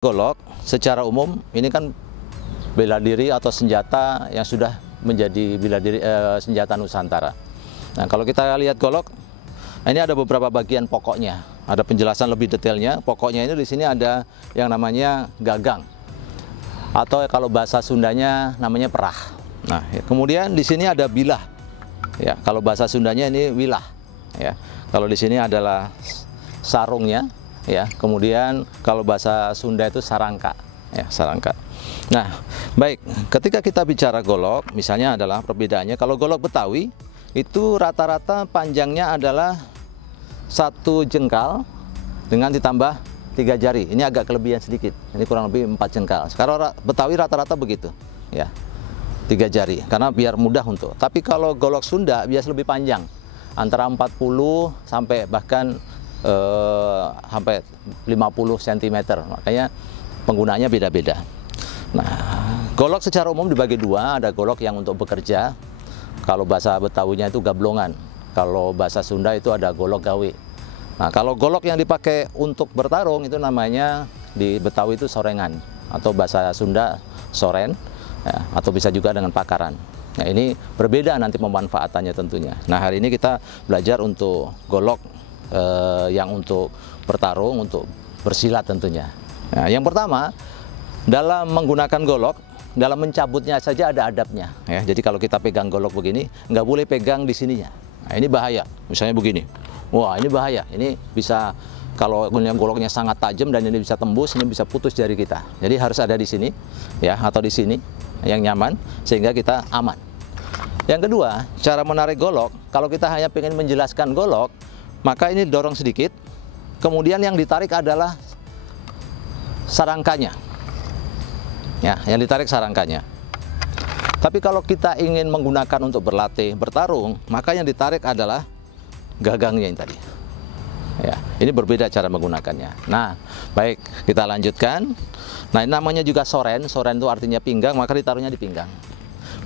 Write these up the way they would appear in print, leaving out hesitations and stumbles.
Golok secara umum ini kan bela diri atau senjata yang sudah menjadi senjata Nusantara. Nah, kalau kita lihat golok, ini ada beberapa bagian pokoknya. Ada penjelasan lebih detailnya. Pokoknya ini di sini ada yang namanya gagang, atau kalau bahasa Sundanya namanya perah. Nah, kemudian di sini ada bilah. Ya, kalau bahasa Sundanya ini wilah. Ya, kalau di sini adalah sarungnya. Ya, kemudian kalau bahasa Sunda itu sarangka, ya, sarangka. Nah, baik, ketika kita bicara golok, misalnya adalah perbedaannya. Kalau golok Betawi itu rata-rata panjangnya adalah 1 jengkal dengan ditambah 3 jari. Ini agak kelebihan sedikit. Ini kurang lebih 4 jengkal. Sekarang Betawi rata-rata begitu, ya, 3 jari, karena biar mudah untuk. Tapi kalau golok Sunda biasa lebih panjang, antara 40 sampai bahkan sampai 50 cm, makanya penggunaannya beda-beda. Nah, golok secara umum dibagi dua, ada golok yang untuk bekerja, kalau bahasa Betawinya itu gablongan, kalau bahasa Sunda itu ada golok gawe. Nah, kalau golok yang dipakai untuk bertarung itu namanya di Betawi itu sorengan, atau bahasa Sunda soren, ya, atau bisa juga dengan pakaran. Nah, ini berbeda nanti pemanfaatannya tentunya. Nah, hari ini kita belajar untuk golok yang untuk bertarung, untuk bersilat tentunya. Nah, yang pertama, dalam menggunakan golok, dalam mencabutnya saja ada adabnya. Ya, jadi kalau kita pegang golok begini, nggak boleh pegang di sininya. Nah, ini bahaya. Misalnya begini, wah ini bahaya. Ini bisa, kalau goloknya sangat tajam dan ini bisa tembus, ini bisa putus jari kita. Jadi harus ada di sini, ya, atau di sini yang nyaman, sehingga kita aman. Yang kedua, cara menarik golok, kalau kita hanya ingin menjelaskan golok, maka ini dorong sedikit, kemudian yang ditarik adalah sarangkanya. Ya, yang ditarik sarangkanya. Tapi kalau kita ingin menggunakan untuk berlatih, bertarung, maka yang ditarik adalah gagangnya yang tadi. Ya, ini berbeda cara menggunakannya. Nah, baik, kita lanjutkan. Nah, ini namanya juga soren. Soren itu artinya pinggang, maka ditaruhnya di pinggang.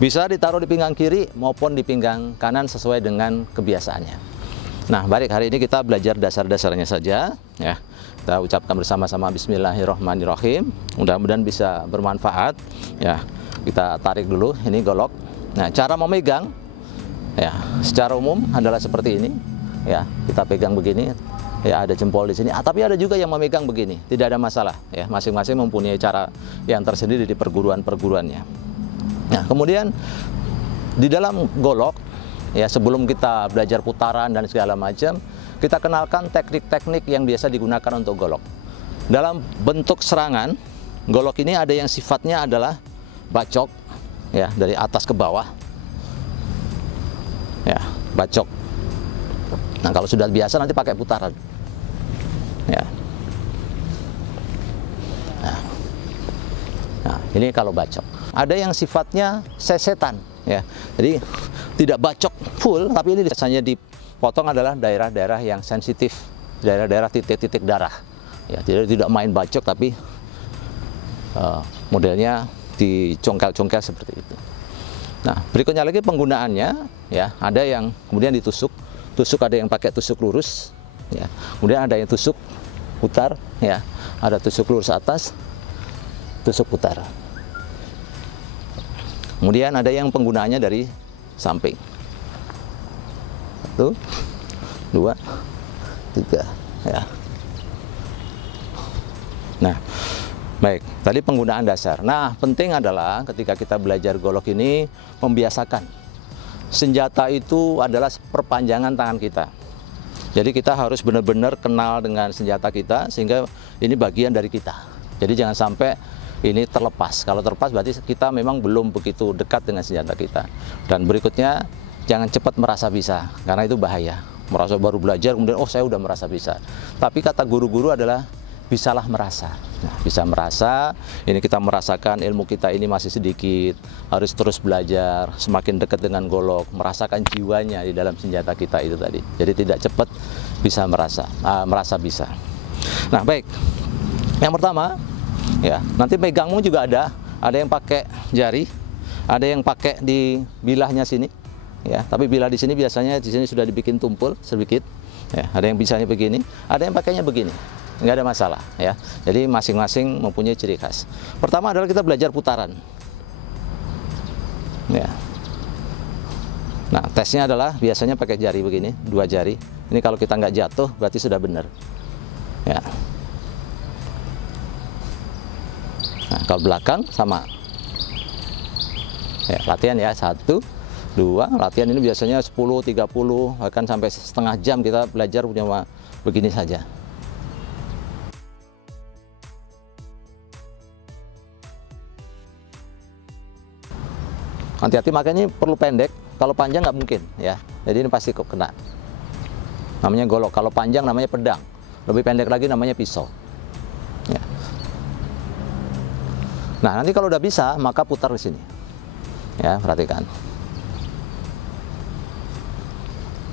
Bisa ditaruh di pinggang kiri maupun di pinggang kanan sesuai dengan kebiasaannya. Nah, baik, hari ini kita belajar dasar-dasarnya saja, ya. Kita ucapkan bersama-sama Bismillahirrahmanirrahim. Mudah-mudahan bisa bermanfaat, ya. Kita tarik dulu ini golok. Nah, cara memegang, ya, secara umum adalah seperti ini, ya. Kita pegang begini, ya, ada jempol di sini. Tapi ada juga yang memegang begini, tidak ada masalah, ya. Masing-masing mempunyai cara yang tersendiri di perguruan-perguruannya. Nah, kemudian di dalam golok, ya, sebelum kita belajar putaran dan segala macam, kita kenalkan teknik-teknik yang biasa digunakan untuk golok. Dalam bentuk serangan, golok ini ada yang sifatnya adalah bacok, ya, dari atas ke bawah, ya, bacok. Nah, kalau sudah biasa nanti pakai putaran, ya. Nah, ini kalau bacok. Ada yang sifatnya sesetan, ya, jadi tidak bacok full, tapi ini biasanya dipotong adalah daerah-daerah yang sensitif, daerah-daerah titik-titik darah. Ya, tidak main bacok, tapi modelnya dicongkel-congkel seperti itu. Nah, berikutnya lagi penggunaannya, ya, ada yang kemudian ditusuk, ada yang pakai tusuk lurus, ya, kemudian ada yang tusuk putar, ya, ada tusuk lurus atas, tusuk putar. Kemudian ada yang penggunaannya dari samping. 1, 2, 3, ya. Nah, baik, tadi penggunaan dasar. Nah, penting adalah ketika kita belajar golok ini, membiasakan. Senjata itu adalah perpanjangan tangan kita. Jadi kita harus benar-benar kenal dengan senjata kita, sehingga ini bagian dari kita. Jadi jangan sampai ini terlepas. Kalau terlepas berarti kita memang belum begitu dekat dengan senjata kita. Dan berikutnya, jangan cepat merasa bisa, karena itu bahaya. Merasa baru belajar, kemudian, oh, saya udah merasa bisa. Tapi kata guru-guru adalah, bisalah merasa. Nah, bisa merasa, ini kita merasakan ilmu kita ini masih sedikit, harus terus belajar, semakin dekat dengan golok, merasakan jiwanya di dalam senjata kita itu tadi. Jadi tidak cepat bisa merasa bisa. Nah, baik. Yang pertama, ya, nanti pegangmu juga ada yang pakai jari, ada yang pakai di bilahnya sini, ya. Tapi bilah di sini biasanya di sini sudah dibikin tumpul sedikit, ya. Ada yang bisanya begini, ada yang pakainya begini. nggak ada masalah ya. Jadi masing-masing mempunyai ciri khas. Pertama adalah kita belajar putaran. Ya. Nah, tesnya adalah biasanya pakai jari begini, 2 jari. Ini kalau kita nggak jatuh berarti sudah benar. Ya. Nah, kalau belakang sama. Ya, latihan ya, 1, 2, latihan ini biasanya 10, 30, bahkan sampai setengah jam kita belajar punya begini saja. Hati-hati, makanya perlu pendek, kalau panjang nggak mungkin ya. Jadi ini pasti kena. Namanya golok, kalau panjang namanya pedang, lebih pendek lagi namanya pisau. Ya. Nah, nanti kalau udah bisa, maka putar di sini. Ya, perhatikan.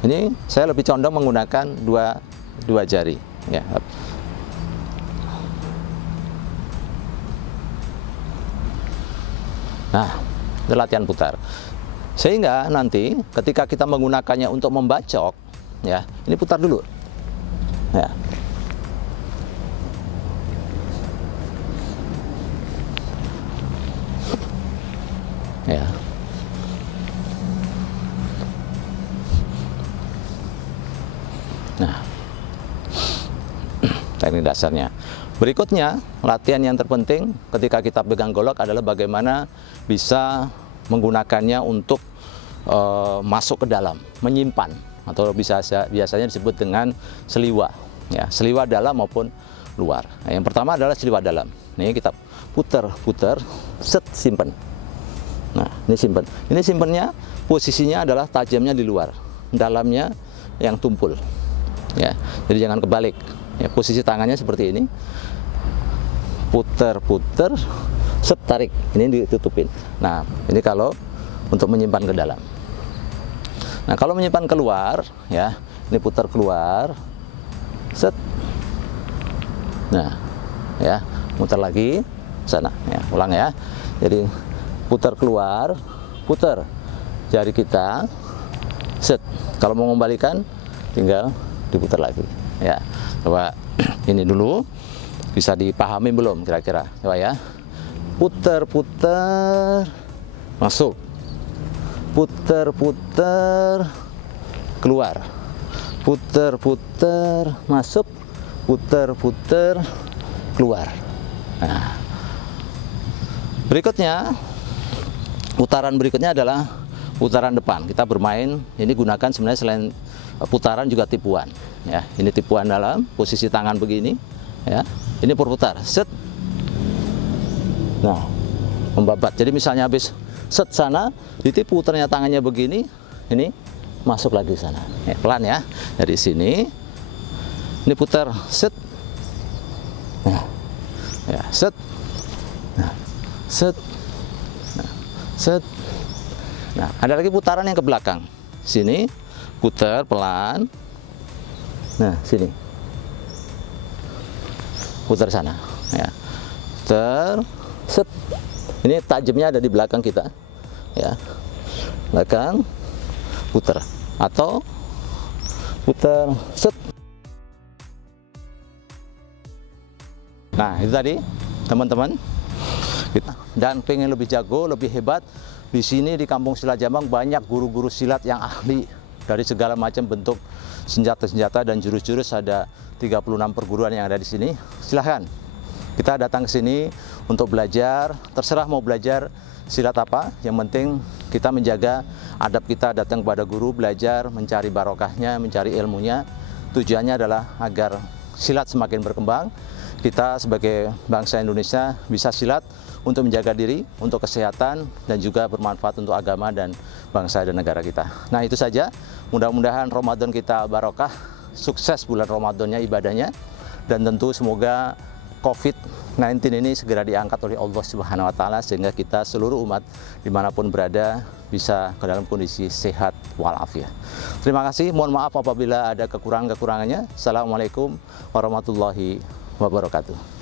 Ini saya lebih condong menggunakan dua jari. Ya. Nah, itu latihan putar. Sehingga nanti ketika kita menggunakannya untuk membacok, ya, ini putar dulu. Ya. Ya. Nah, teknik dasarnya. Berikutnya, latihan yang terpenting ketika kita pegang golok adalah bagaimana bisa menggunakannya untuk masuk ke dalam, menyimpan, atau biasanya disebut dengan seliwa, ya, seliwa dalam maupun luar. Nah, yang pertama adalah seliwa dalam. Ini kita putar, set, simpan. Nah, ini simpan. Ini simpannya posisinya adalah tajamnya di luar, dalamnya yang tumpul. Ya, jadi jangan kebalik. Ya, posisi tangannya seperti ini. Putar, set, tarik. Ini ditutupin. Nah, ini kalau untuk menyimpan ke dalam. Nah, kalau menyimpan keluar, ya, ini putar keluar, set. Nah, ya, muter lagi sana. Ya, ulang ya. Jadi putar keluar, putar jari kita, set. Kalau mau mengembalikan, tinggal diputar lagi. Ya, coba ini dulu, bisa dipahami belum kira-kira? Coba ya, putar, masuk, putar, keluar, putar, masuk, putar, keluar. Nah, berikutnya, putaran berikutnya adalah putaran depan. Kita bermain, ini gunakan sebenarnya selain putaran juga tipuan. Ya, ini tipuan dalam posisi tangan begini. Ya, ini berputar, set. Nah, membabat. Jadi misalnya habis set sana, ditipu ternyata tangannya begini, ini masuk lagi sana. Ya, pelan ya, dari sini, ini putar, set. Nah, ya, set. Nah, set. Nah, set. Nah, ada lagi putaran yang ke belakang. Sini, putar pelan. Nah, sini. Putar sana. Ya. Putar, set. Ini tajamnya ada di belakang kita. Ya. Belakang, putar. Atau putar, set. Nah, itu tadi, teman-teman. Dan pengen lebih jago, lebih hebat, di sini di Kampung Silat Jambang banyak guru-guru silat yang ahli dari segala macam bentuk senjata-senjata dan jurus-jurus. Ada 36 perguruan yang ada di sini. Silahkan kita datang ke sini untuk belajar. Terserah mau belajar silat apa, yang penting kita menjaga adab kita datang kepada guru, belajar, mencari barokahnya, mencari ilmunya. Tujuannya adalah agar silat semakin berkembang. Kita sebagai bangsa Indonesia bisa silat untuk menjaga diri, untuk kesehatan, dan juga bermanfaat untuk agama dan bangsa dan negara kita. Nah, itu saja. Mudah-mudahan Ramadan kita barokah, sukses bulan Ramadannya, ibadahnya, dan tentu semoga COVID-19 ini segera diangkat oleh Allah Subhanahu wa Ta'ala, sehingga kita seluruh umat dimanapun berada bisa ke dalam kondisi sehat walafiat. Terima kasih. Mohon maaf apabila ada kekurangan-kekurangannya. Assalamualaikum warahmatullahi wabarakatuh.